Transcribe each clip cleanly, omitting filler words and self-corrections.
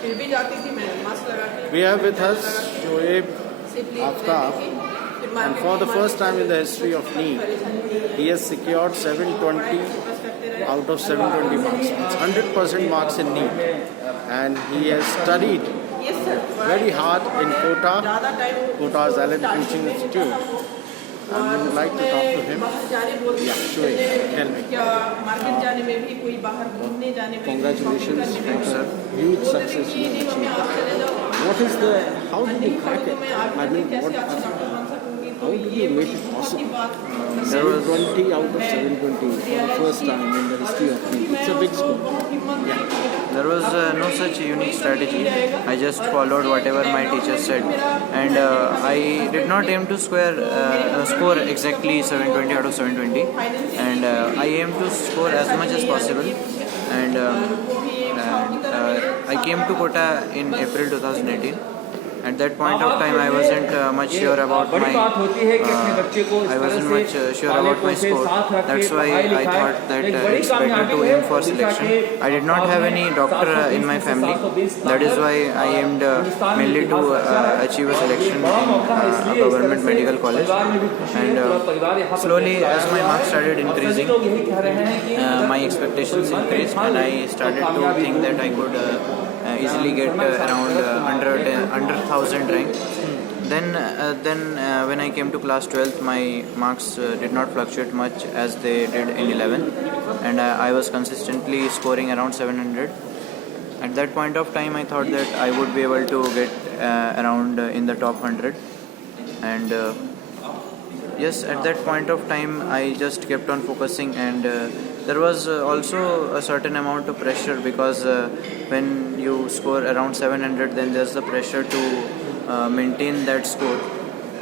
फिर भी जाती थी मैं मास्क लगा के। We have with us Shoaib सिर्फ Aftab, and for the first time in the history of NEET, he has secured 720 out of 720 marks. It's 100% marks in NEET, and he has studied very hard in Kota, Kota's Allen Teaching Institute. And we would like to talk to him. Yeah, Shoaib, tell me. Congratulations, sir. Huge success you have achieved. What is the, how did you crack it? I mean, how did you make it possible? 720 out of 720 for the first time in the history of NEET. It's a big score. Yeah. There was no such unique strategy. I just followed whatever my teacher said, and I did not aim to score exactly 720 out of 720, and I aim to score as much as possible. And I came to Kota in April 2018. At that point of time, I wasn't much sure about my score. That's why I thought that it's better to aim for selection. I did not have any doctor in my family. That is why I aimed mainly to achieve a selection in a government medical college. And slowly, as my marks started increasing, my expectations increased, and I started to think that I could easily get around under 1000 rank. Then when I came to class 12th, my marks did not fluctuate much as they did in 11th, and I was consistently scoring around 700. At that point of time, I thought that I would be able to get around in the top 100, and yes, at that point of time, I just kept on focusing, and there was also a certain amount of pressure because when you score around 700, then there's the pressure to maintain that score.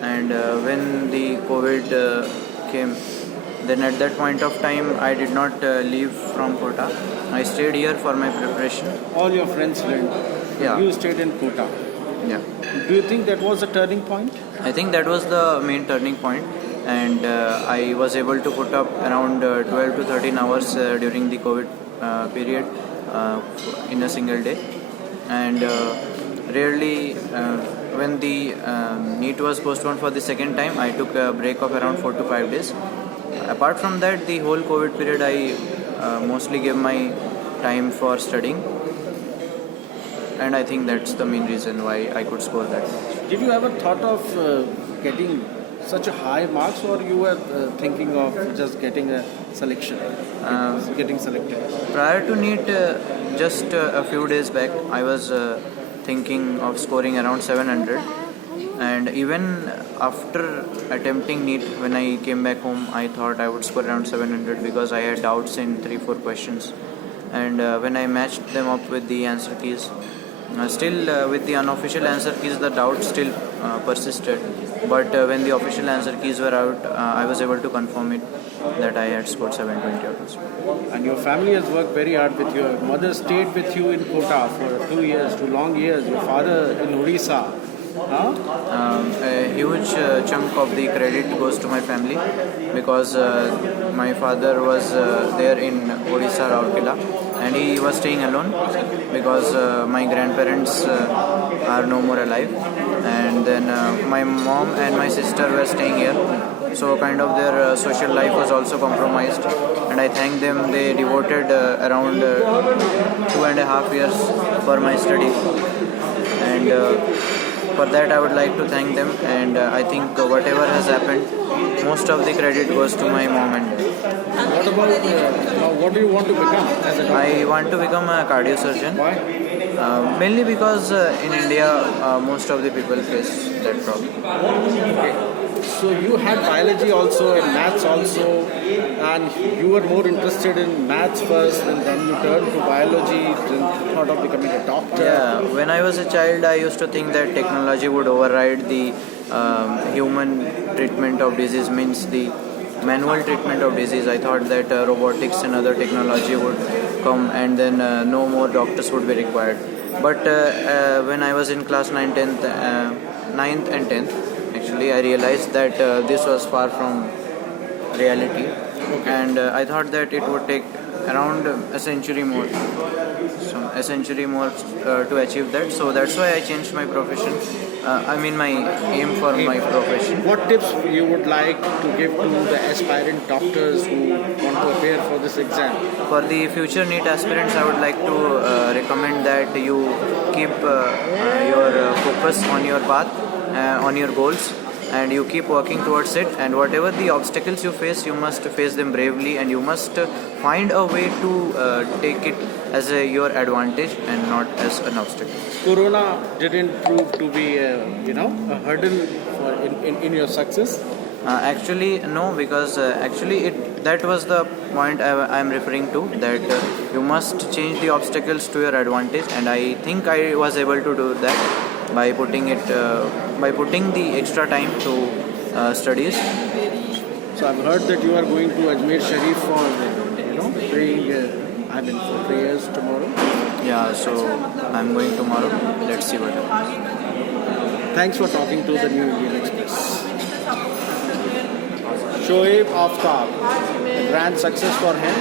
And when the COVID came, then at that point of time, I did not leave from Kota. I stayed here for my preparation. All your friends learned. Yeah. You stayed in Kota. Yeah. Do you think that was a turning point? I think that was the main turning point, and I was able to put up around 12 to 13 hours during the COVID period in a single day. And rarely, when the NEET was postponed for the second time, I took a break of around 4 to 5 days. Apart from that, the whole COVID period, I mostly gave my time for studying. And I think that's the main reason why I could score that much. Did you ever thought of getting such a high marks, or you were thinking of just getting a selection, getting selected? Prior to NEET, just a few days back, I was thinking of scoring around 700. And even after attempting NEET, when I came back home, I thought I would score around 700 because I had doubts in 3-4 questions. And when I matched them up with the answer keys, still with the unofficial answer keys, the doubt still persisted. But when the official answer keys were out, I was able to confirm it that I had scored 720 out of 7. And your family has worked very hard with you. Your mother stayed with you in Kota for 2 years, 2 long years. Your father in Odisha. A huge chunk of the credit goes to my family because my father was there in Odisha, Rourkela, and he was staying alone because my grandparents are no more alive, and then my mom and my sister were staying here, so kind of their social life was also compromised, and I thank them. They devoted around 2.5 years for my study, and for that I would like to thank them, and I think whatever has happened, most of the credit goes to my mom and dad. What about what do you want to become as a doctor? I want to become a cardiosurgeon. Why? Mainly because in India most of the people face that problem. Okay. So you had biology also and maths also, and you were more interested in maths first, and then you turned to biology, then thought of becoming a doctor. Yeah, when I was a child, I used to think that technology would override the human treatment of disease, means the manual treatment of disease. I thought that robotics and other technology would come, and then no more doctors would be required. But when I was in class 9th and 10th, actually, I realized that this was far from reality, and I thought that it would take around a century more. So a century more to achieve that. So that's why I changed my profession. My aim for my profession. What tips you would like to give to the aspirant doctors who want to appear for this exam? For the future NEET aspirants, I would like to recommend that you keep your focus on your path, on your goals, and you keep working towards it. And whatever the obstacles you face, you must face them bravely, and you must find a way to take it as your advantage and not as an obstacle. Corona didn't prove to be a hurdle for in your success. Actually, no, because that was the point I am referring to, that you must change the obstacles to your advantage, and I think I was able to do that by putting the extra time to studies. So I've heard that you are going to Ajmer Sharif for praying. For prayers tomorrow. Yeah, so I'm going tomorrow. Let's see what happens. Thanks for talking to the New Indian Express. Shoaib Aftab, grand success for him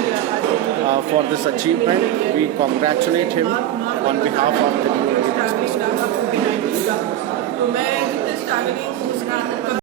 for this achievement. We congratulate him on behalf of the New Indian Express.